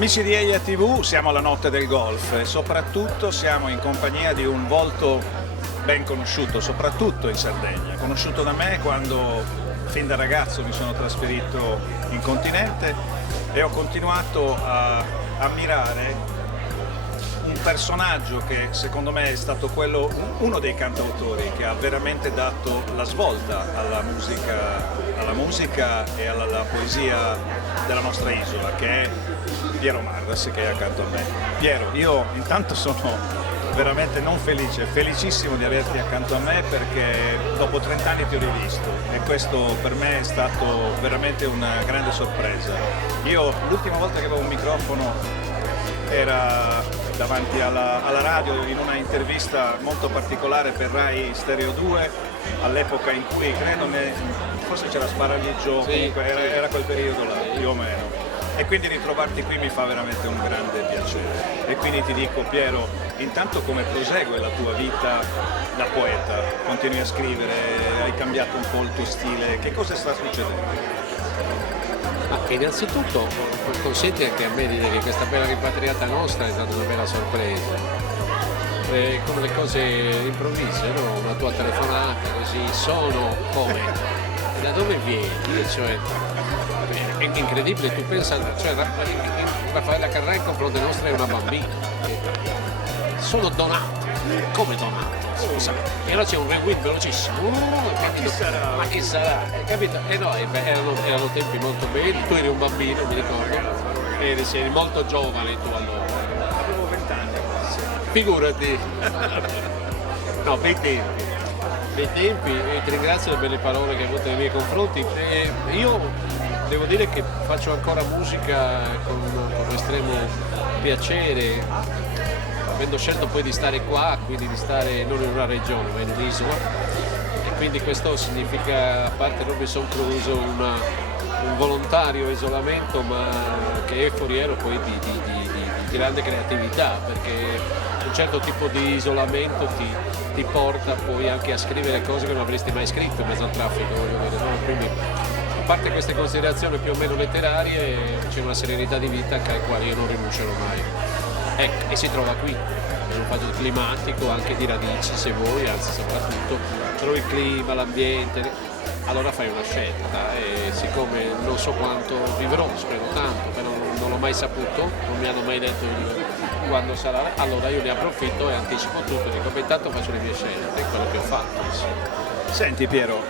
Amici di Eia TV, siamo alla notte del golf e soprattutto siamo in compagnia di un volto ben conosciuto, soprattutto in Sardegna. Conosciuto da me quando fin da ragazzo mi sono trasferito in continente e ho continuato a ammirare un personaggio che secondo me è stato uno dei cantautori che ha veramente dato la svolta alla musica e alla poesia della nostra isola, che è Piero Marras, che è accanto a me. Piero, io intanto sono veramente non felice, felicissimo di averti accanto a me perché dopo 30 anni ti ho rivisto e questo per me è stato veramente una grande sorpresa. Io l'ultima volta che avevo un microfono era davanti alla radio in una intervista molto particolare per Rai Stereo 2, all'epoca in cui credo forse c'era Sparagliggio, sì, comunque era quel periodo là, più o meno. E quindi ritrovarti qui mi fa veramente un grande piacere. E quindi ti dico, Piero, intanto come prosegue la tua vita da poeta? Continui a scrivere, hai cambiato un po' il tuo stile, che cosa sta succedendo? Ma innanzitutto consenti anche a me di dire che questa bella rimpatriata nostra è stata una bella sorpresa. Come le cose improvvise, no? Una tua telefonata, così, sono come? Da dove vieni? Cioè, è incredibile, tu pensa, cioè, Raffaella Carrà in confronto nostra è una bambina. Sono donati, come donati? Scusa, e allora c'è un rewind velocissimo, ma chi sarà? Capito? E no, erano tempi molto belli, tu eri un bambino, mi ricordo, eri molto giovane tu allora. Avevo 20 anni. Figurati. No, bei tempi. Dei tempi, e ti ringrazio delle belle parole che hai avuto nei miei confronti. Io devo dire che faccio ancora musica con estremo piacere, avendo scelto poi di stare qua, quindi di stare non in una regione ma in un'isola, e quindi questo significa, a parte Robinson Crusoe, un volontario isolamento, ma che è foriero poi di grande creatività, perché un certo tipo di isolamento ti porta poi anche a scrivere cose che non avresti mai scritto in mezzo al traffico, voglio dire, no? Quindi, a parte queste considerazioni più o meno letterarie, c'è una serenità di vita alle quali io non rinuncerò mai. Ecco, e si trova qui, è un fatto climatico, anche di radici se vuoi, anzi soprattutto trovi il clima, l'ambiente, allora fai una scelta e siccome non so quanto vivrò, spero tanto, però non l'ho mai saputo, non mi hanno mai detto quando sarà, allora io ne approfitto e anticipo tutto, dico beh, intanto faccio le mie scelte, quello che ho fatto. Senti Piero,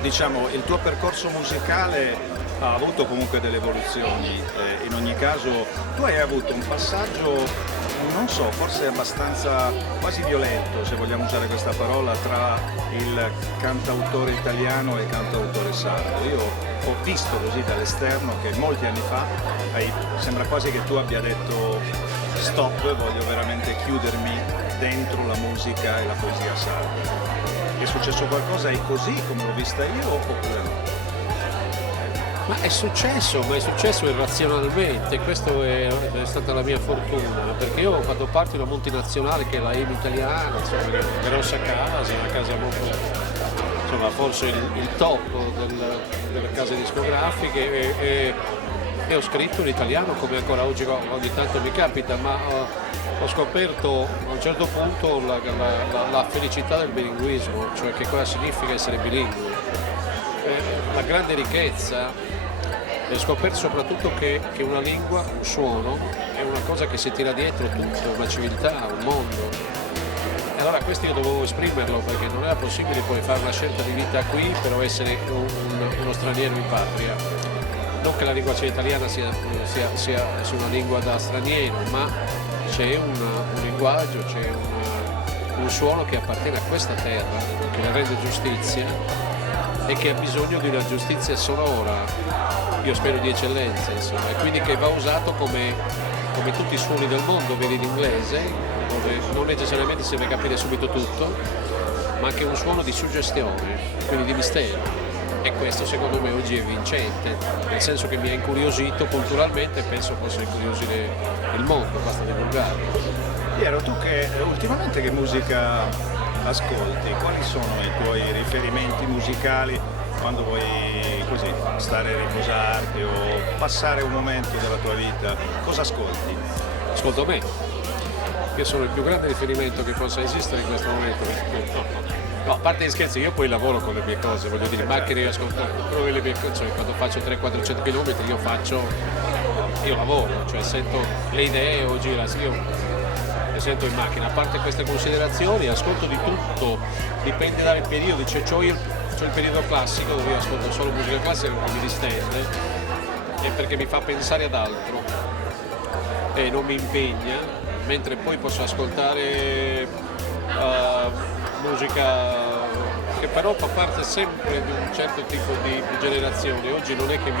diciamo il tuo percorso musicale ha avuto comunque delle evoluzioni, in ogni caso tu hai avuto un passaggio, non so, forse abbastanza quasi violento, se vogliamo usare questa parola, tra il cantautore italiano e il cantautore sardo. Io ho visto così dall'esterno che molti anni fa sembra quasi che tu abbia detto stop, voglio veramente chiudermi dentro la musica e la poesia sarda. È successo qualcosa? È così come l'ho vista io oppure no? Ma è successo irrazionalmente, questa è stata la mia fortuna, perché io ho fatto parte di una multinazionale che è la EMI italiana, insomma, grossa casa, una casa molto, insomma, forse il top delle case discografiche e ho scritto in italiano come ancora oggi ogni tanto mi capita, ma ho scoperto a un certo punto la felicità del bilinguismo, cioè che cosa significa essere bilingue. La grande ricchezza è scoperto soprattutto che una lingua, un suono, è una cosa che si tira dietro tutto, una civiltà, un mondo. E allora questo io dovevo esprimerlo perché non era possibile poi fare una scelta di vita qui però essere uno straniero in patria. Non che la lingua italiana sia una lingua da straniero, ma c'è un linguaggio, c'è un suono che appartiene a questa terra, che le rende giustizia e che ha bisogno di una giustizia sonora, io spero di eccellenza, insomma, e quindi che va usato come tutti i suoni del mondo, vedi l'inglese, dove non necessariamente si deve capire subito tutto, ma anche un suono di suggestione, quindi di mistero. E questo secondo me oggi è vincente, nel senso che mi ha incuriosito culturalmente e penso possa incuriosire il mondo, basta divulgarlo. Piero, tu che ultimamente che musica ascolti, quali sono i tuoi riferimenti musicali quando vuoi così stare a riposarti o passare un momento della tua vita? Cosa ascolti? Ascolto me, che sono il più grande riferimento che possa esistere in questo momento. No, a parte gli scherzi, io poi lavoro con le mie cose, voglio dire, macchine ascoltando, però le mie cose, cioè, quando faccio 300-400 km io lavoro, cioè sento le idee o gira, io le sento in macchina. A parte queste considerazioni, ascolto di tutto, dipende dal periodo, cioè c'ho il periodo classico dove io ascolto solo musica classica che mi distende e perché mi fa pensare ad altro e non mi impegna, mentre poi posso ascoltare musica che però fa parte sempre di un certo tipo di generazione. Oggi non è che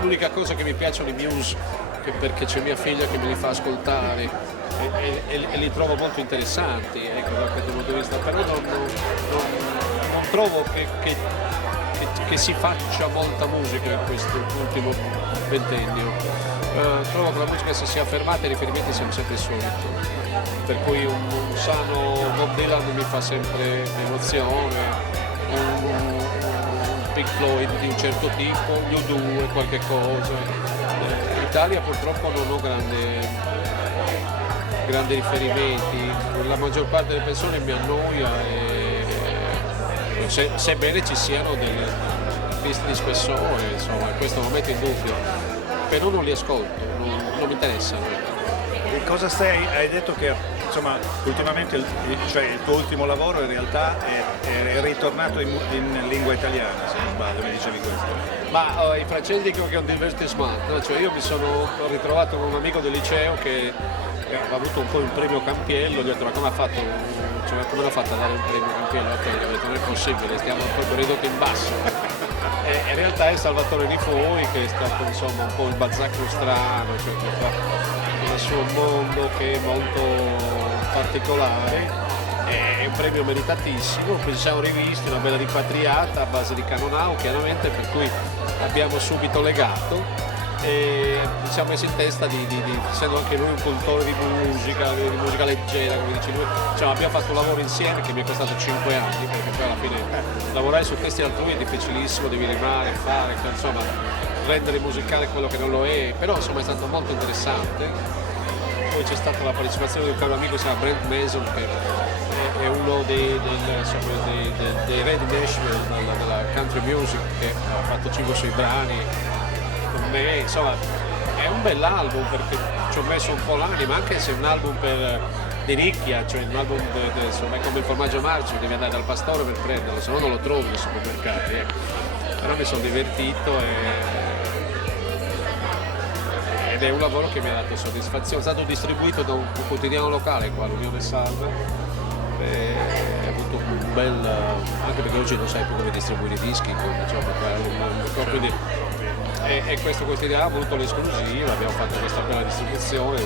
l'unica cosa che mi piacciono i Muse, perché c'è mia figlia che me li fa ascoltare e li trovo molto interessanti, ecco, da questo punto di vista, però non trovo che si faccia molta musica in questo ultimo ventennio. Trovo che la musica si sia fermata e i riferimenti siano sempre i soliti, per cui un sano Bob Dylan mi fa sempre emozione, un Pink Floyd di un certo tipo, gli U2, qualche cosa. In Italia purtroppo non ho grandi riferimenti, la maggior parte delle persone mi annoia sebbene ci siano delle liste di spessore, insomma, questo non metto in dubbio, però non li ascolto, non mi interessano. E cosa hai detto che insomma ultimamente il tuo ultimo lavoro in realtà è ritornato in lingua italiana, se non sbaglio, mi dicevi questo. Ma i francesi dicono che è un divertissement, no? Cioè io ho ritrovato con un amico del liceo che ha avuto un po' un premio Campiello, gli ho detto ma come l'ha fatto a dare un premio Campiello a te? Gli ho detto non è possibile, stiamo proprio ridotti in basso. E in realtà è Salvatore Nifoi che è stato insomma un po' il bazzacco strano, cioè che fa il suo mondo che è molto particolare, è un premio meritatissimo, poi ci siamo rivisti, una bella ripatriata a base di Canonau chiaramente, per cui abbiamo subito legato e ci siamo messi in testa essendo anche lui un cultore di musica leggera, come dici lui, cioè, abbiamo fatto un lavoro insieme che mi è costato 5 anni, perché poi alla fine lavorare su testi altrui è difficilissimo, devi rimare, fare, insomma, rendere musicale quello che non lo è, però insomma è stato molto interessante. Poi c'è stata la partecipazione di un caro amico che si chiama Brent Mason, che è uno dei re di Nashville, della country music, che ha fatto 5 sui brani con me, insomma è un bell'album perché ci ho messo un po' l'anima, anche se è un album di nicchia, cioè un album insomma, è come il formaggio marcio, devi andare dal pastore per prenderlo, se no non lo trovi nei supermercati, però mi sono divertito ed è un lavoro che mi ha dato soddisfazione. È stato distribuito da un quotidiano locale qua, l'Unione Salve, e ha avuto un bel, anche perché oggi non sai più come distribuire i dischi, quindi e questo quotidiano ha avuto l'esclusiva, abbiamo fatto questa bella distribuzione,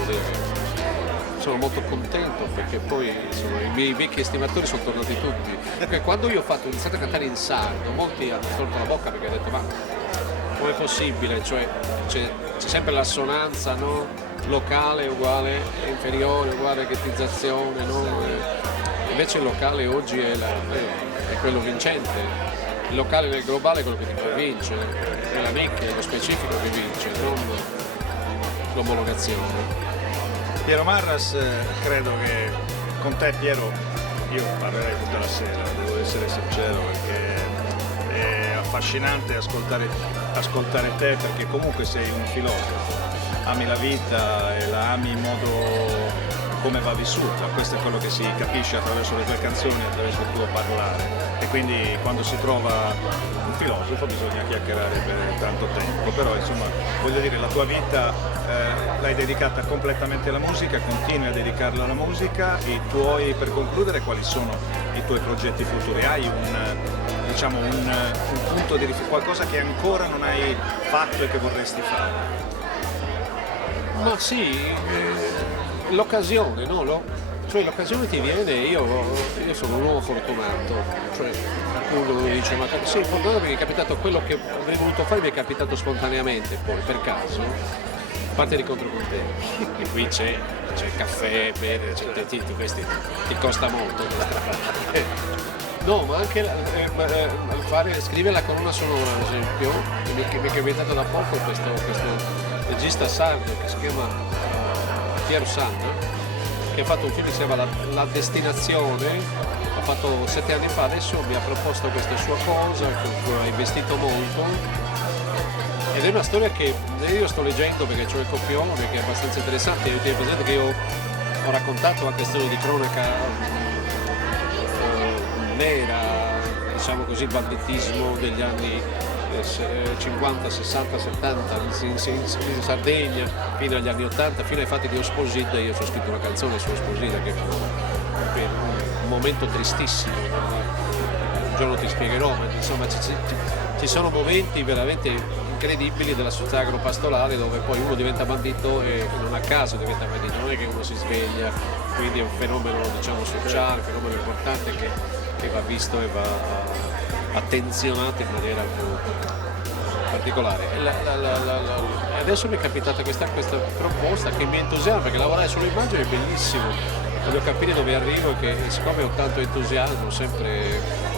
sono molto contento perché poi insomma, i miei vecchi estimatori sono tornati tutti, perché quando io ho iniziato a cantare in sardo molti hanno storto la bocca perché hanno detto ma com'è possibile, cioè c'è sempre l'assonanza, no? Locale uguale inferiore uguale ghettizzazione, no? Invece il locale oggi è quello vincente. Il locale nel globale è quello che ti vince, è la nicchia, è lo specifico che vince, non l'omologazione. Piero Marras, credo che con te Piero io parlerei tutta la sera, devo essere sincero, perché è affascinante ascoltare te, perché comunque sei un filosofo, ami la vita e la ami in modo come va vissuta, questo è quello che si capisce attraverso le tue canzoni, attraverso il tuo parlare, e quindi quando si trova un filosofo bisogna chiacchierare per tanto tempo, però insomma voglio dire la tua vita l'hai dedicata completamente alla musica, continui a dedicarla alla musica. Per concludere, quali sono i tuoi progetti futuri? Hai un punto di qualcosa che ancora non hai fatto e che vorresti fare? Ma sì, l'occasione, no? Cioè l'occasione ti viene, io sono un uomo fortunato, cioè uno dice ma sì, fortunato perché è capitato quello che avrei voluto fare, mi è capitato spontaneamente poi, per caso. parte di contropunte. E qui c'è caffè, bere, questi ti costa molto. No, ma anche scrivere la colonna sonora, ad esempio, mi è capitato da poco questo regista sardo che si chiama Piero Sanna, che ha fatto un film che si chiama La Destinazione, l'ha fatto 7 anni fa, adesso mi ha proposto questa sua cosa, con cui ha investito molto, ed è una storia che io sto leggendo perché c'ho il copione, che è abbastanza interessante. Io tieni presente che io ho raccontato anche storie di cronaca nera, diciamo così, il banditismo degli anni 50, 60, 70 in Sardegna fino agli anni 80, fino ai fatti di Osposida. Io ho scritto una canzone su Osposida che fu un momento tristissimo, un giorno ti spiegherò, ma insomma ci sono momenti veramente incredibili della società agropastorale dove poi uno diventa bandito e non a caso diventa bandito, non è che uno si sveglia, quindi è un fenomeno, diciamo, sociale, un fenomeno importante che va visto e va attenzionato in maniera più particolare. E adesso mi è capitata questa proposta che mi entusiasma, perché lavorare sull'immagine è bellissimo, voglio capire dove arrivo, e che siccome ho tanto entusiasmo, sempre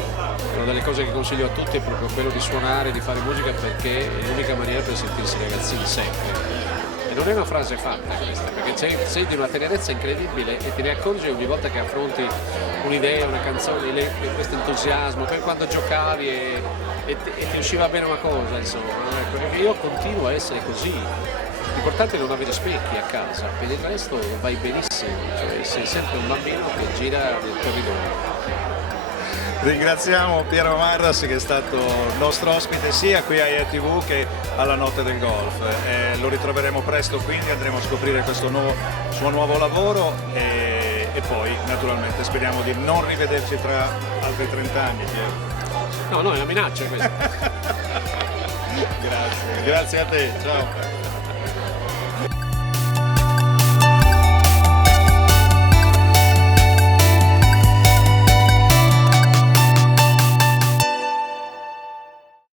una delle cose che consiglio a tutti è proprio quello di suonare, di fare musica, perché è l'unica maniera per sentirsi ragazzini sempre. E non è una frase fatta questa, perché sei di una tenerezza incredibile e te ne accorgi ogni volta che affronti un'idea, una canzone, questo entusiasmo, poi quando giocavi e ti usciva bene una cosa, insomma, ecco, perché io continuo a essere così. L'importante è non avere specchi a casa, per il resto vai benissimo, cioè sei sempre un bambino che gira nel territorio. Ringraziamo Piero Marras, che è stato nostro ospite sia qui a ETV che alla Notte del Golf. Lo ritroveremo presto, quindi andremo a scoprire questo suo nuovo lavoro e poi naturalmente speriamo di non rivederci tra altri 30 anni. No, è una minaccia questa. Grazie a te, ciao.